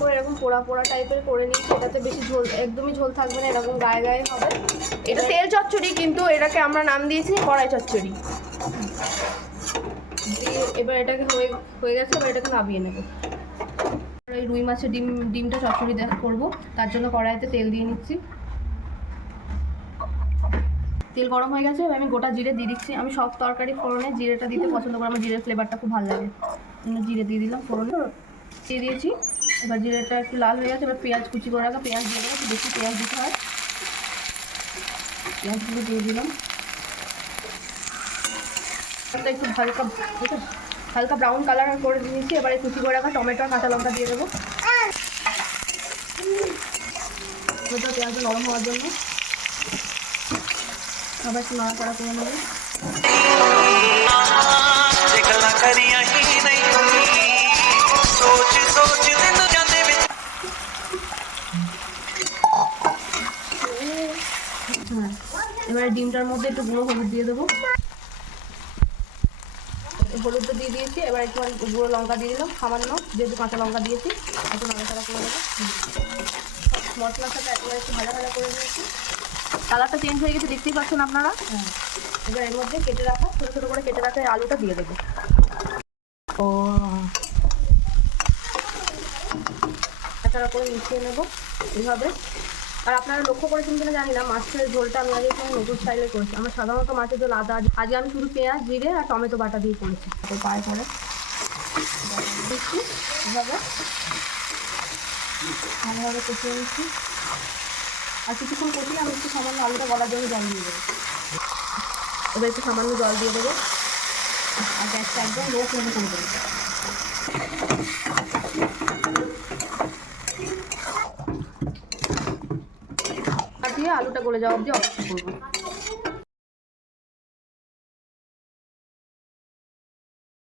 করে এরকম পোড়া পোড়া টাইপের করে নিচ্ছি এটাতে বেশি ঝোল, একদমই ঝোল থাকবে না, এরকম গায়ে গায়ে হবে। এটা তেল চচ্চড়ি, কিন্তু এটাকে আমরা নাম দিয়েছি কড়াই চচ্চড়ি। এবার এটাকে হয়ে হয়ে গেছে, এবার এটাকে নামিয়ে নেব। এই রুই মাছের ডিম, ডিমটা চচ্চড়ি করব। তার জন্য কড়াইতে তেল দিয়ে নিচ্ছি। তেল গরম হয়ে গেছে আমি গোটা জিরে দিয়ে দিচ্ছি। আমি সব তরকারি ফোড়নে জিরেটা দিতে পছন্দ করি, আমার জিরের ফ্লেভারটা খুব ভালো লাগে। জিরে দিয়ে দিলাম ফোড়নে। দিয়ে দিয়েছি। এবার জিরেটা একটু লাল হয়ে গেছে, এবার পেঁয়াজ কুচি করে রাখা, পেঁয়াজ দিয়ে দেবো বেশি পেঁয়াজ দিতে হয়। পেঁয়াজগুলো দিয়ে দিলাম। একটু হালকা হালকা ব্রাউন কালার করে দিয়েছি, এবার কুচি করে রাখা টমেটো কাঁচা লঙ্কা দিয়ে দেবো। পেঁয়াজটা নরম হওয়ার জন্য। আবার একটু নাড়াচাড়া করে নেব। এবারে ডিমটার মধ্যে একটু গুঁড়ো হলুদ দিয়ে দেবো। হলুদটা দিয়ে দিয়েছি এবার একটু গুঁড়ো লঙ্কা দিয়ে দিলাম সামান্য যেহেতু কাঁচা লঙ্কা দিয়েছি একটু নাড়াচাড়া করে দেবো মশলার সাথে একবার একটু ভাজা ভাজা করে দিয়েছি কালারটা চেঞ্জ হয়ে গেছে দেখতেই পাচ্ছেন আপনারা? হ্যাঁ। এবার এর মধ্যে কেটে রাখা ছোটো ছোটো করে কেটে রাখা আলুটা দিয়ে দেবো। ও নাড়াচাড়া করে মিশিয়ে নেব এইভাবে। আর আপনারা লক্ষ্য করেছেন কিনা জানি না, মাছের ঝোলটা আমি আগে কোনো নতুন স্টাইলে করেছি। আমরা সাধারণত মাছের ঝোল আদা আজকে আমি শুধু পেঁয়াজ, জিরে আর টমেটো বাটা দিয়ে করেছি। তো পায়ে করে দিচ্ছি এভাবে ভালোভাবে কষিয়ে নিচ্ছি। আর কিছুক্ষণ কষিয়ে আমি একটু সামান্য আলুটা গলার জন্য জল দিয়ে দেবো। এবার একটু সামান্য জল দিয়ে দেবো। আর গ্যাসটা একদম লো ফ্লেমে করে দেবো। দিয়ে আলুটা গলে যাওয়া অবধি অপেক্ষা করব।